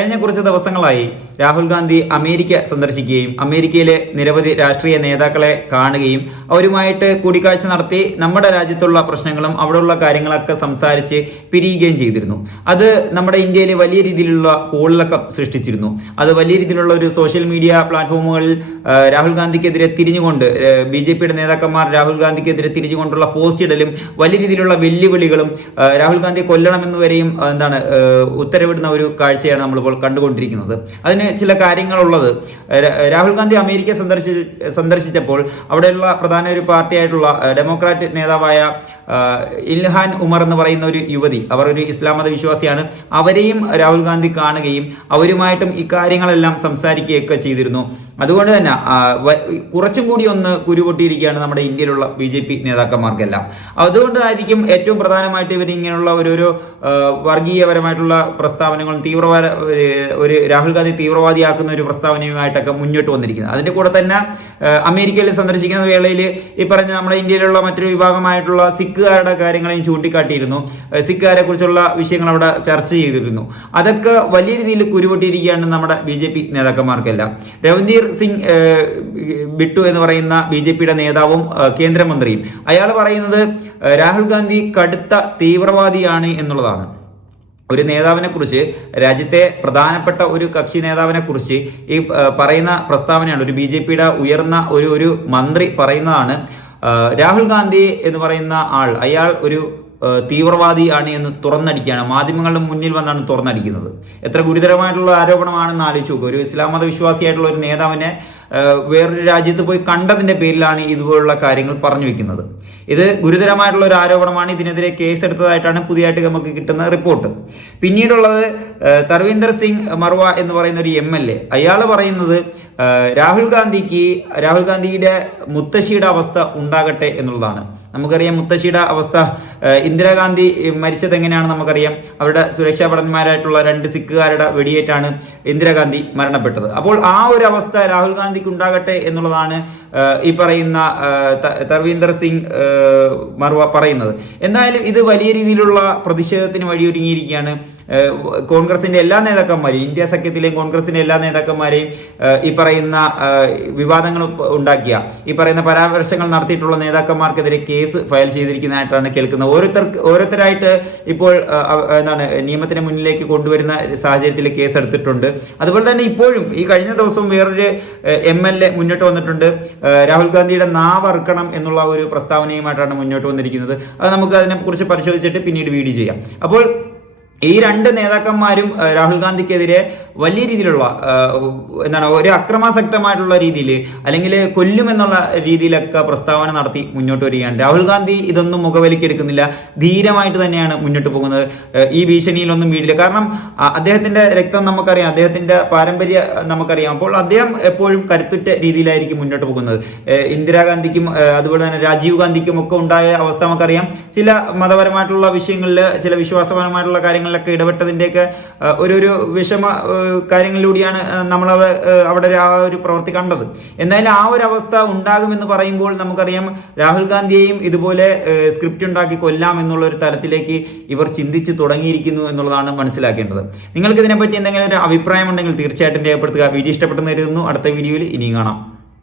കഴിഞ്ഞ കുറച്ച് ദിവസങ്ങളായി രാഹുൽ ഗാന്ധി അമേരിക്ക സന്ദർശിക്കുകയും അമേരിക്കയിലെ നിരവധി രാഷ്ട്രീയ നേതാക്കളെ കാണുകയും അവരുമായിട്ട് കൂടിക്കാഴ്ച നടത്തി നമ്മുടെ രാജ്യത്തുള്ള പ്രശ്നങ്ങളും അവിടെയുള്ള കാര്യങ്ങളൊക്കെ സംസാരിച്ച് പിരിയുകയും ചെയ്തിരുന്നു. അത് നമ്മുടെ ഇന്ത്യയിൽ വലിയ രീതിയിലുള്ള കോളിലൊക്കെ സൃഷ്ടിച്ചിരുന്നു. അത് വലിയ രീതിയിലുള്ള ഒരു സോഷ്യൽ മീഡിയ പ്ലാറ്റ്ഫോമുകളിൽ രാഹുൽ ഗാന്ധിക്കെതിരെ തിരിഞ്ഞുകൊണ്ട് ബി ജെ പിയുടെ നേതാക്കന്മാർ രാഹുൽ ഗാന്ധിക്കെതിരെ തിരിഞ്ഞുകൊണ്ടുള്ള പോസ്റ്റ് ഇടലും വലിയ രീതിയിലുള്ള വെല്ലുവിളികളും രാഹുൽ ഗാന്ധിയെ കൊല്ലണമെന്ന് വരെയും എന്താണ് ഉത്തരവിടുന്ന ഒരു കാഴ്ചയാണ് നമ്മളിപ്പോൾ കണ്ടുകൊണ്ടിരിക്കുന്നത്. അതിന് ചില കാര്യങ്ങളുള്ളത്. രാഹുൽ ഗാന്ധി അമേരിക്ക സന്ദർശി സന്ദർശിച്ചപ്പോൾ അവിടെയുള്ള പ്രധാന ഒരു പാർട്ടിയായിട്ടുള്ള ഡെമോക്രാറ്റിക് ഡെമോക്രാറ്റ് നേതാവായ ഇൽഹാൻ ഉമർ എന്ന് പറയുന്ന ഒരു യുവതി അവർ ഒരു ഇസ്ലാം മത വിശ്വാസിയാണ് അവരെയും രാഹുൽ ഗാന്ധി കാണുകയും അവരുമായിട്ടും ഇക്കാര്യങ്ങളെല്ലാം സംസാരിക്കുകയൊക്കെ ചെയ്തിരുന്നു. അതുകൊണ്ട് തന്നെ കുറച്ചും കൂടി ഒന്ന് കുരുപൊട്ടിയിരിക്കുകയാണ് നമ്മുടെ ഇന്ത്യയിലുള്ള ബി ജെ പി നേതാക്കന്മാർക്കെല്ലാം. അതുകൊണ്ടായിരിക്കും ഏറ്റവും പ്രധാനമായിട്ട് ഇവർ ഇങ്ങനെയുള്ള ഓരോരോ വർഗീയപരമായിട്ടുള്ള പ്രസ്താവനകളും തീവ്രവാദ ഒരു രാഹുൽ ഗാന്ധി തീവ്രവാദിയാക്കുന്ന ഒരു പ്രസ്താവനയുമായിട്ടൊക്കെ മുന്നോട്ട് വന്നിരിക്കുന്നത്. അതിന്റെ കൂടെ തന്നെ അമേരിക്കയിൽ സന്ദർശിക്കുന്ന വേളയിൽ ഈ പറഞ്ഞ നമ്മുടെ ഇന്ത്യയിലുള്ള മറ്റൊരു വിഭാഗമായിട്ടുള്ള സിഖുകാരുടെ കാര്യങ്ങളെയും ചൂണ്ടിക്കാട്ടിയിരുന്നു. സിഖുകാരെ കുറിച്ചുള്ള വിഷയങ്ങൾ അവിടെ ചർച്ച ചെയ്തിരുന്നു. അതൊക്കെ വലിയ രീതിയിൽ കുരുപൊട്ടിയിരിക്കുകയാണ് നമ്മുടെ ബി ജെ പി നേതാക്കന്മാർക്കെല്ലാം. രവന്ദീർ സിംഗ് ബിട്ടു എന്ന് പറയുന്ന ബി ജെ പിയുടെ നേതാവും കേന്ദ്രമന്ത്രിയും. അയാൾ പറയുന്നത് രാഹുൽ ഗാന്ധി കടുത്ത തീവ്രവാദിയാണ് എന്നുള്ളതാണ്. ഒരു നേതാവിനെ കുറിച്ച് രാജ്യത്തെ പ്രധാനപ്പെട്ട ഒരു കക്ഷി നേതാവിനെ കുറിച്ച് ഈ പറയുന്ന പ്രസ്താവനയാണ്. ഒരു ബി ഉയർന്ന ഒരു ഒരു മന്ത്രി പറയുന്നതാണ് രാഹുൽ ഗാന്ധി എന്ന് പറയുന്ന ആൾ അയാൾ ഒരു തീവ്രവാദി ആണ് എന്ന് തുറന്നടിക്കുകയാണ്. മാധ്യമങ്ങളുടെ മുന്നിൽ വന്നാണ് തുറന്നടിക്കുന്നത്. എത്ര ഗുരുതരമായിട്ടുള്ള ആരോപണമാണെന്ന് ആലോചിച്ച് നോക്കുക ഒരു ഇസ്ലാം മത വിശ്വാസിയായിട്ടുള്ള ഒരു നേതാവിനെ വേറൊരു രാജ്യത്ത് പോയി കണ്ടതിന്റെ പേരിലാണ് ഇതുപോലുള്ള കാര്യങ്ങൾ പറഞ്ഞു വെക്കുന്നത്. ഇത് ഗുരുതരമായിട്ടുള്ള ഒരു ആരോപണമാണ്. ഇതിനെതിരെ കേസെടുത്തതായിട്ടാണ് പുതിയതായിട്ട് നമുക്ക് കിട്ടുന്ന റിപ്പോർട്ട്. പിന്നീടുള്ളത് തർവീന്ദർ സിംഗ് മർവ എന്ന് പറയുന്ന ഒരു എം എൽ എ. അയാൾ പറയുന്നത് രാഹുൽ ഗാന്ധിക്ക് രാഹുൽ ഗാന്ധിയുടെ മുത്തശ്ശിയുടെ അവസ്ഥ ഉണ്ടാകട്ടെ എന്നുള്ളതാണ്. നമുക്കറിയാം മുത്തശ്ശിയുടെ അവസ്ഥ ഇന്ദിരാഗാന്ധി മരിച്ചത് എങ്ങനെയാണ് നമുക്കറിയാം. അവരുടെ സുരക്ഷാ ഭടന്മാരായിട്ടുള്ള രണ്ട് സിഖുകാരുടെ വെടിയേറ്റാണ് ഇന്ദിരാഗാന്ധി മരണപ്പെട്ടത്. അപ്പോൾ ആ ഒരു അവസ്ഥ രാഹുൽ ഗാന്ധിക്ക് ഉണ്ടാകട്ടെ എന്നുള്ളതാണ് ഈ പറയുന്ന തർവീന്ദർ സിംഗ് മറുവ പറയുന്നത്. എന്തായാലും ഇത് വലിയ രീതിയിലുള്ള പ്രതിഷേധത്തിന് വഴിയൊരുങ്ങിയിരിക്കുകയാണ്. കോൺഗ്രസിന്റെ എല്ലാ നേതാക്കന്മാരെയും ഇന്ത്യ സഖ്യത്തിലെയും കോൺഗ്രസിന്റെ എല്ലാ നേതാക്കന്മാരെയും ഈ പറയുന്ന വിവാദങ്ങൾ ഉണ്ടാക്കിയ ഈ പറയുന്ന പരാമർശങ്ങൾ നടത്തിയിട്ടുള്ള നേതാക്കന്മാർക്കെതിരെ കേസ് ഫയൽ ചെയ്തിരിക്കുന്നതായിട്ടാണ് കേൾക്കുന്നത്. ഓരോരുത്തർക്ക് ഓരോരുത്തരായിട്ട് ഇപ്പോൾ എന്താണ് നിയമത്തിന് മുന്നിലേക്ക് കൊണ്ടുവരുന്ന സാഹചര്യത്തിൽ കേസ് എടുത്തിട്ടുണ്ട് അതുപോലെ തന്നെ ഇപ്പോഴും ഈ കഴിഞ്ഞ ദിവസം വേറൊരു എം എൽ എ മുന്നോട്ട് വന്നിട്ടുണ്ട്. രാഹുൽ ഗാന്ധിയുടെ നാവറുക്കണം എന്നുള്ള ഒരു പ്രസ്താവനയുമായിട്ടാണ് മുന്നോട്ട് വന്നിരിക്കുന്നത്. അത് നമുക്ക് അതിനെക്കുറിച്ച് പരിശോധിച്ചിട്ട് പിന്നീട് വീഡിയോ ചെയ്യാം. അപ്പോൾ ഈ രണ്ട് നേതാക്കന്മാരും രാഹുൽ ഗാന്ധിക്കെതിരെ വലിയ രീതിയിലുള്ള എന്താണ് ഒരു അക്രമാസക്തമായിട്ടുള്ള രീതിയിൽ അല്ലെങ്കിൽ കൊല്ലുമെന്നുള്ള രീതിയിലൊക്കെ പ്രസ്താവന നടത്തി മുന്നോട്ട് വരികയാണ്. രാഹുൽ ഗാന്ധി ഇതൊന്നും മുഖവിലക്കെടുക്കുന്നില്ല ധീരമായിട്ട് തന്നെയാണ് മുന്നോട്ട് പോകുന്നത്. ഈ ഭീഷണിയിലൊന്നും വീടില്ല കാരണം അദ്ദേഹത്തിന്റെ രക്തം നമുക്കറിയാം. അദ്ദേഹത്തിന്റെ പാരമ്പര്യ നമുക്കറിയാം. അപ്പോൾ അദ്ദേഹം എപ്പോഴും കരുത്തുറ്റ രീതിയിലായിരിക്കും മുന്നോട്ട് പോകുന്നത്. ഇന്ദിരാഗാന്ധിക്കും അതുപോലെ തന്നെ രാജീവ് ഗാന്ധിക്കും ഒക്കെ ഉണ്ടായ അവസ്ഥ നമുക്കറിയാം. ചില മതപരമായിട്ടുള്ള വിഷയങ്ങളിൽ ചില വിശ്വാസപരമായിട്ടുള്ള കാര്യങ്ങളിലൊക്കെ ഇടപെട്ടതിന്റെയൊക്കെ ഒരു ഒരു വിഷമ കാര്യങ്ങളിലൂടെയാണ് നമ്മൾ അവിടെ ആ ഒരു പ്രവൃത്തി കണ്ടത്. എന്തായാലും ആ ഒരു അവസ്ഥ ഉണ്ടാകുമെന്ന് പറയുമ്പോൾ നമുക്കറിയാം രാഹുൽ ഗാന്ധിയെയും ഇതുപോലെ സ്ക്രിപ്റ്റ് ഉണ്ടാക്കി കൊല്ലാം എന്നുള്ള ഒരു തലത്തിലേക്ക് ഇവർ ചിന്തിച്ച് തുടങ്ങിയിരിക്കുന്നു എന്നുള്ളതാണ് മനസ്സിലാക്കേണ്ടത്. നിങ്ങൾക്ക് ഇതിനെപ്പറ്റി എന്തെങ്കിലും ഒരു അഭിപ്രായം ഉണ്ടെങ്കിൽ തീർച്ചയായിട്ടും രേഖപ്പെടുത്തുക. വീഡിയോ ഇഷ്ടപ്പെട്ടെന്ന് കരുതുന്നു. അടുത്ത വീഡിയോയിൽ ഇനിയും കാണാം.